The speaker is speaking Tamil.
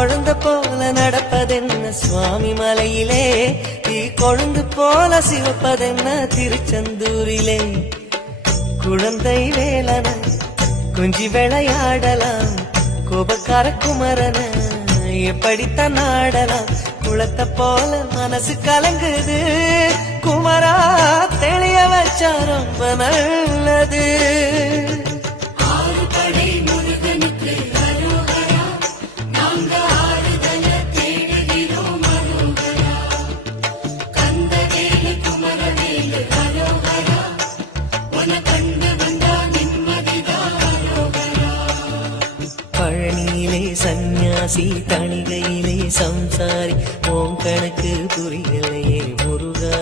குழந்தை போல நடப்பதென்ன சுவாமி மலையிலே, தீ கொழுந்து போல சிவப்பதென்ன திருச்செந்தூரிலே. குழந்தை வேலன குஞ்சி விளையாடலாம், கோபக்கார குமரன எப்படித்தான் நாடலாம். குளத்தை போல மனசு கலங்குது, குமரா தெளிய வச்சா ரொம்ப நல்லது. பழனியிலே சந்நியாசி, தணிகையிலே சம்சாரி, உன் கணக்கு புரியலையே முருகா.